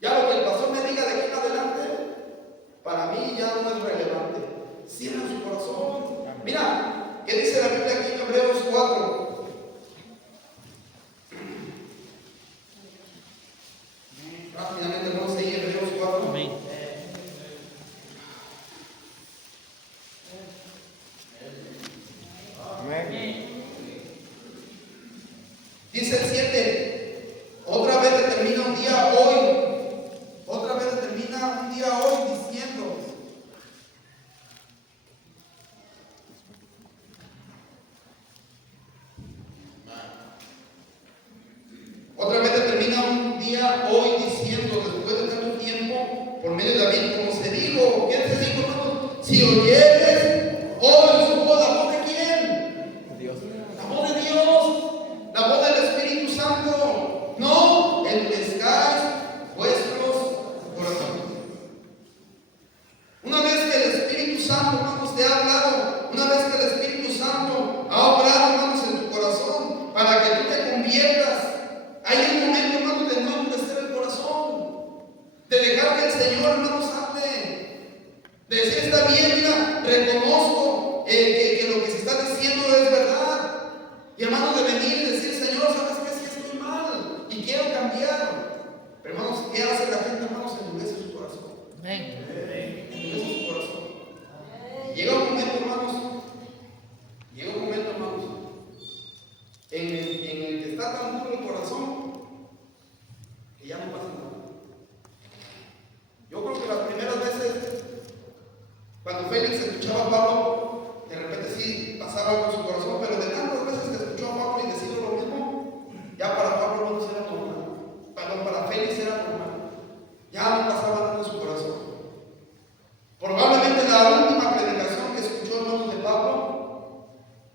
Ya lo que el pastor me diga de aquí en adelante, para mí ya no es relevante. Cierra su corazón. Mira, ¿qué dice la Biblia aquí en Hebreos 4? Rápidamente vamos a ir a Hebreos 4. Amén. Amén. Dice el 7. Otra vez determina un día hoy. Otra vez determina un día hoy diciendo. Otra vez determina un día hoy diciendo, después de tanto tiempo, por medio de David, como se dijo. ¿Qué se dijo, hermano? Si oyeres hoy su voz, ¿la voz de quién? Dios. La voz de Dios, la voz del Espíritu Santo. No endurezcáis vuestros corazones. Una vez que el Espíritu Santo, hermanos, te ha hablado, una vez que el Espíritu Santo ha obrado, hermanos, en tu corazón, para que tú te conviertas, hay un momento, hermanos, de no endurecer el corazón, de dejar que el Señor, hermanos, hable, de decir, está bien, mira, reconozco que lo que se está diciendo es verdad, y hermanos, de venir y decir, Señor, sabes que sí estoy mal y quiero cambiar. Pero hermanos, ¿qué hace la gente, hermanos? Endurece su corazón. Endurece su corazón. Cuando Félix escuchaba a Pablo, de repente sí pasaba algo en su corazón, pero de tantas veces que escuchó a Pablo y decía lo mismo, ya para Pablo no era normal. Para Félix era normal. Ya no pasaba nada en su corazón. Probablemente la última predicación que escuchó en manos de Pablo,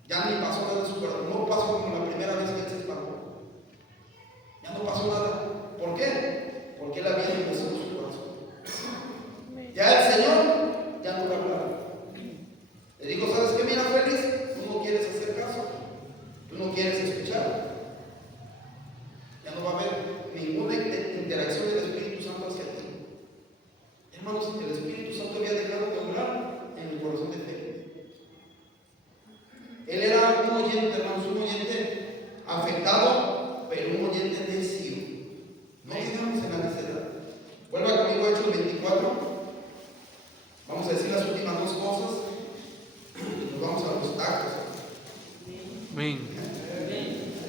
ya ni pasó nada en su corazón. No pasó como la primera vez que él se espantó. Ya no pasó nada. ¿Por qué? Porque él había empezado en su corazón. Ya el Señor ya no le hablaba. Le dijo, ¿sabes qué? Mira, Félix, tú no quieres hacer caso, tú no quieres escuchar. Ya no va a haber ninguna interacción del Espíritu Santo hacia ti. Hermanos, el Espíritu Santo había dejado de obrar en el corazón de Félix. Él era un oyente, hermanos, un oyente afectado, pero un oyente necio. No quedamos en la necedad. Vuelva conmigo a Hechos 24. Vamos a decir las últimas dos cosas. Nos vamos a los actos. Amén.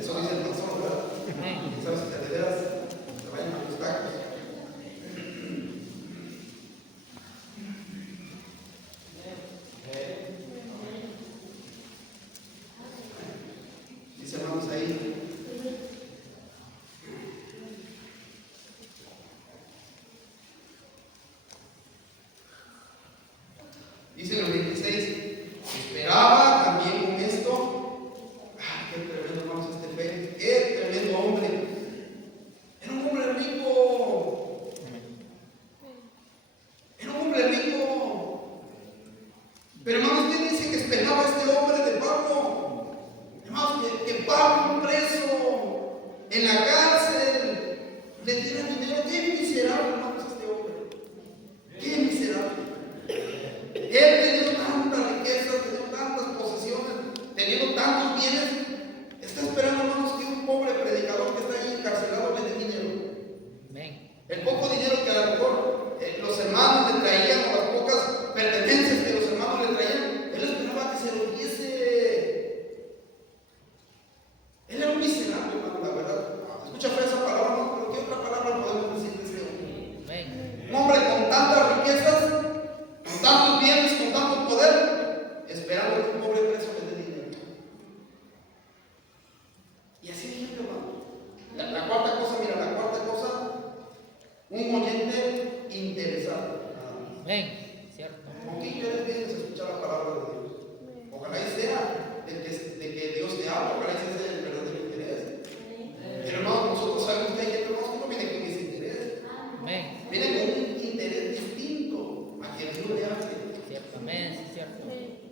Eso dice el pastor, ¿verdad? ¿Sabes que de veras se vayan a los actos? Dice, hermanos, ahí. Dice en el 26, esperaba también con esto. ¡Ay, qué tremendo, hermanos, este Félix! ¡Qué tremendo hombre! Era un hombre rico. Era un hombre rico. Pero, hermanos, ¿qué dice que esperaba este hombre de Pablo? Hermanos, que Pablo, un preso en la cárcel, le diera dinero. ¡Qué miserable, hermanos, este hombre! ¡Qué miserable! Él teniendo tantas riquezas, teniendo tantas posesiones, teniendo tantos bienes, está esperando, hermanos, que un pobre predicador que está ahí encarcelado le dé dinero. El poco dinero que a lo mejor los hermanos le traían, o las pocas pertenencias que los hermanos le traían, él esperaba que se lo diese. Él era un miserable, hermano, la verdad. Escucha fea esa palabra, ¿no? Pero ¿qué otra palabra podemos decir de ese hombre? Un hombre con tantas riquezas, con tantos bienes, con tanto poder, esperando que un pobre preso le dé dinero. Y así es, hermano. La cuarta cosa, mira, la cuarta cosa, un oyente interesado. Cierto. ¿Con qué interés vienes a escuchar la palabra de Dios? Ojalá y sea de que Dios te habla, ojalá y sea el verdadero interés. Pero hermano, nosotros sabemos que hay gente, hermanos, que no viene con ese interés. Viene con un interés distinto a quien Dios le hace. Cierto.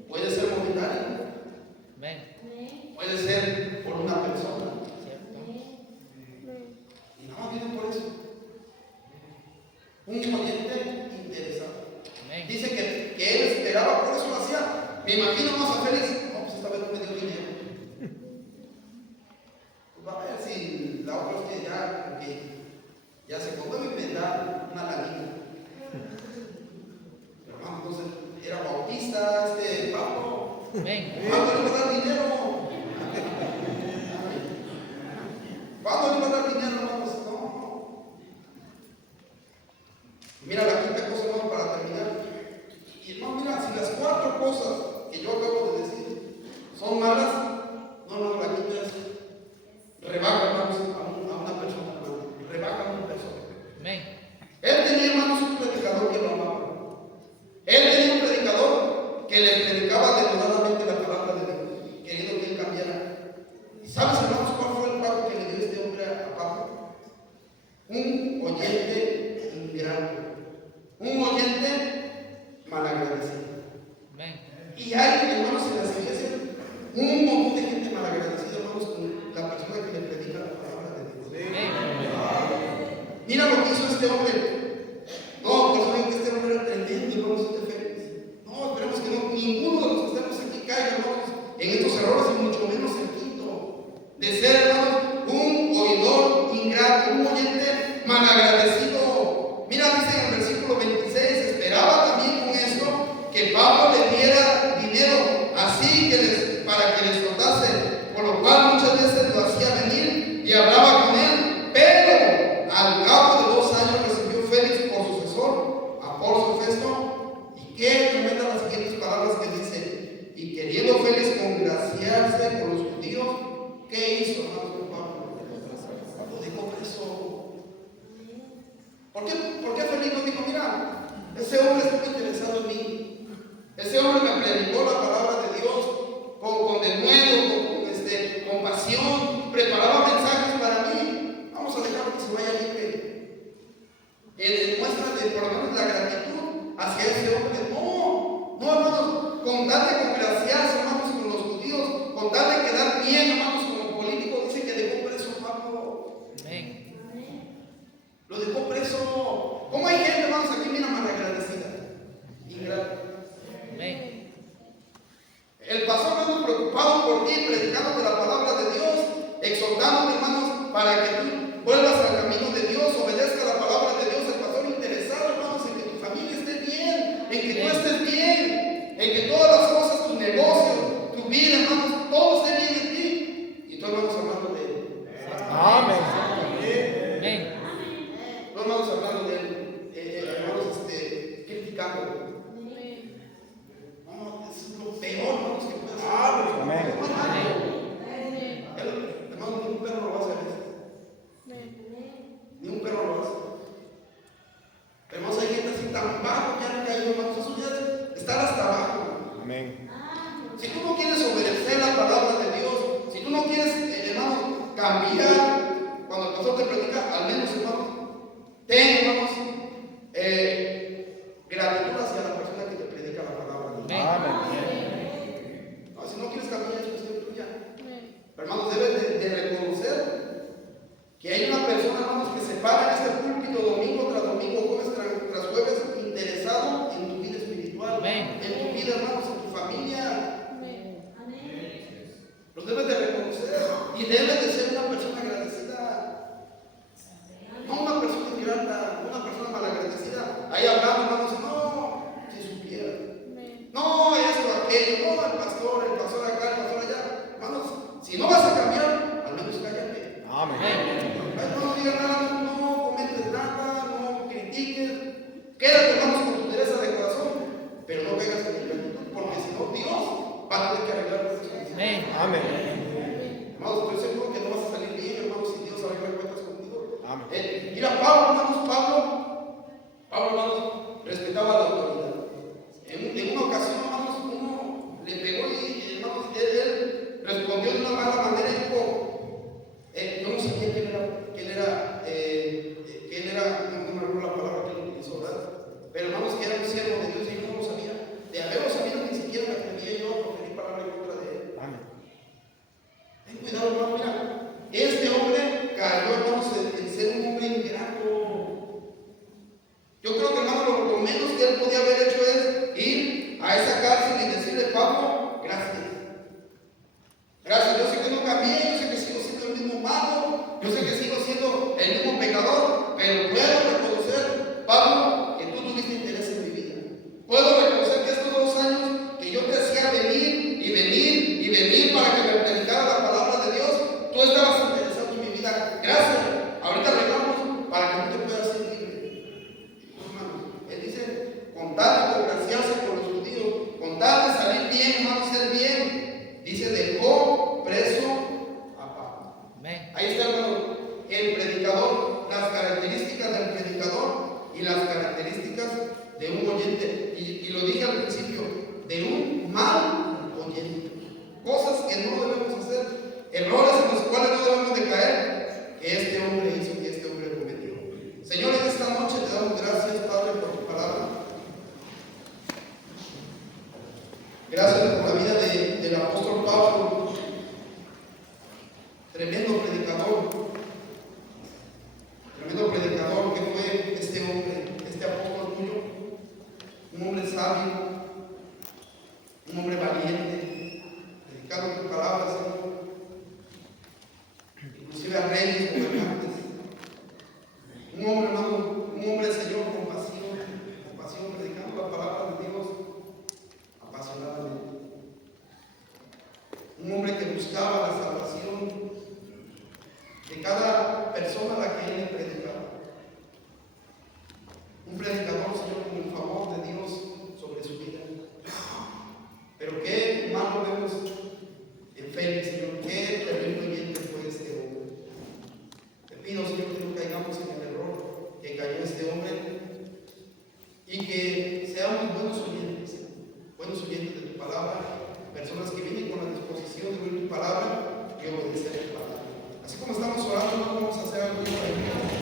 Puede ser monetario, puede ser por una persona. Y nada más viene por eso. Un oyente interesado. Dice que él esperaba, por eso lo hacía. Me imagino más a Félix. No, pues esta vez no me dio dinero. Pues va a ver si la otra es que ya se conmueve y me da una lanita. Pero vamos, entonces era bautista Pablo. ¿Cuándo le va a dar dinero? ¿Cuándo le va a dar dinero, hermanos? No. Mira la quinta cosa, hermano, para terminar. Y hermano, mira, si las cuatro cosas que yo acabo de decir son malas, no, la quinta es rebaja, hermanos, a una persona, hermano. Rebaja a una persona. Él tenía, hermanos, un predicador que lo amaba. Él tenía un predicador que le predicaba denodadamente la palabra de Dios, queriendo que él cambiara. ¿Y sabes, hermanos, cuál fue el pago que le dio este hombre a Pablo? Un oyente ingrato, un oyente malagradecido. Y hay, hermanos, en las iglesias un montón de gente malagradecida, hermanos, con la persona que le predica la palabra de Dios. Mira lo que hizo este hombre. No, pues saben que este hombre era tremendo, hermanos, Félix. No, esperemos que ninguno de los que estamos aquí caiga, hermanos, en estos errores, y mucho menos el quinto, de ser, hermanos, un oidor ingrato, un oyente malagradecido. Mira, dice en el versículo 26, esperaba también con esto que Pablo le diera dinero, así que para que les soltase, por lo cual muchas veces lo hacía venir y hablaba con él, pero al cabo de 2 años recibió congraciarse con los judíos. ¿Qué hizo, hermanos, con Pablo? Lo dejó preso. ¿Por qué Felipe dijo, mira, ese hombre estuvo interesado en mí? Ese hombre me predicó la palabra de Dios con denuedo, con pasión, preparaba mensajes para mí. Vamos a dejarlo que se vaya libre. En muestra de, por lo menos, la gratitud hacia ese hombre. No, hermanos, con tal de congraciarse, hermanos, con los judíos, con tal de quedar bien, hermanos, como político, dice que dejó preso a Pablo. Amén. Lo dejó preso. ¿Cómo hay gente, hermanos, aquí, mira, malagradecida? Ingrata. Amén. El pastor, hermano, preocupado por ti, predicándote la palabra de Dios, exhortándote, hermanos, para que tú vuelvas al camino de Dios, obedezca la palabra de Dios. El pastor interesado, hermanos, en que tu familia esté bien, en que tú estés bien, en que todas las cosas, tus negocios, tu vida, hermanos, todo esté bien en ti. Y tú, hermanos, hablando de él. Amén. Amén. Tú, hermanos, hablando de él, hermanos, criticándolo. No, es lo peor, hermanos, que puede hacer. Amén. Hermano, ni un perro lo va a hacer eso. Ni un perro lo va a hacer. Hermanos, hay gente así tan bajo que han caído, hermanos. Eso ya es estar hasta abajo. Amén. Si tú no quieres obedecer la palabra de Dios, si tú no quieres, hermano, cambiar, cuando el pastor te predica, al menos, hermano, ten, hermanos, gratitud hacia la persona que te predica la palabra de Dios. Amén. No, si no quieres cambiar, es cuestión tuya. Hermanos, debes de reconocer que hay una persona, hermanos, que se para en este púlpito domingo tras domingo, jueves tras jueves, interesado en tu vida espiritual, Amén. en tu vida, hermanos, en tu familia. Lo debes de reconocer y debes de ser una persona agradecida, no una persona ingrata, no una persona malagradecida. Ahí hablando, hermanos, no, si supiera, no, esto, aquello, no, el pastor acá, el pastor allá. Hermanos, si no vas a cambiar, al menos cállate. Amén. No digas nada, no comentes nada, no critiques. Quédate, hermanos, con tu dureza de corazón, pero no vengas en ingratitud, porque si no, Dios va a tener que arreglar las cosas. Amén. Amén. Hermanos, estoy seguro que no vas a salir bien, hermanos, si Dios arregla cuentas contigo. Amén. Mira, Pablo, hermanos, respetaba la autoridad. En una ocasión, hermanos, uno le pegó y, hermanos, él respondió de una mala manera y dijo, yo no sabía quién era, no me acuerdo la palabra que él utilizó, ¿verdad? Pero, hermanos, que era un siervo de Dios y yo no lo sabía. De haberlo sabido, ni siquiera me atrevía yo a proferir palabra en contra de él. Amén. Ten cuidado, hermano, mira, este hombre cayó, hermanos, en ser un hombre ingrato. Yo creo que, hermano, lo menos que él podía haber hecho es ir a esa cárcel y decirle, Pablo, gracias. Gracias, yo sé que no cambié, yo sé que sigo siendo el mismo malo, yo sé que sigo siendo el mismo pecador, pero puedo reconocer, Pablo, que tú tuviste interés en mi vida. Puedo reconocer que estos 2 años que yo te hacía venir y venir y venir para que me predicara la palabra de Dios, tú estabas interesado en mi vida. Gracias. Ahorita arreglamos para que tú te puedas ser libre. Hermanos, él dice, con tal de congraciarse con los judíos, con tal de salir bien, hermanos, ser bien, dice, dejó preso a Pablo. Amén. Ahí está, hermano, el predicador, las características del predicador y las características de un oyente. Y lo dije al principio, de un mal oyente. Cosas que no debemos hacer, errores en los cuales no debemos de caer, que este hombre hizo, que este hombre cometió. Señor, en esta noche te damos gracias, Padre, por tu palabra. Gracias por la vida del apóstol Pablo, tremendo predicador que fue este hombre, este apóstol tuyo, un hombre sabio, un hombre valiente, predicando tu palabra, Señor, inclusive a reyes, gobernantes, un hombre, hermano, un hombre, Señor, con pasión, predicando la palabra de Dios apasionadamente. palabra, personas que vienen con la disposición de oír tu palabra y obedecer tu palabra. Así como estamos orando, no vamos a hacer algo diferente.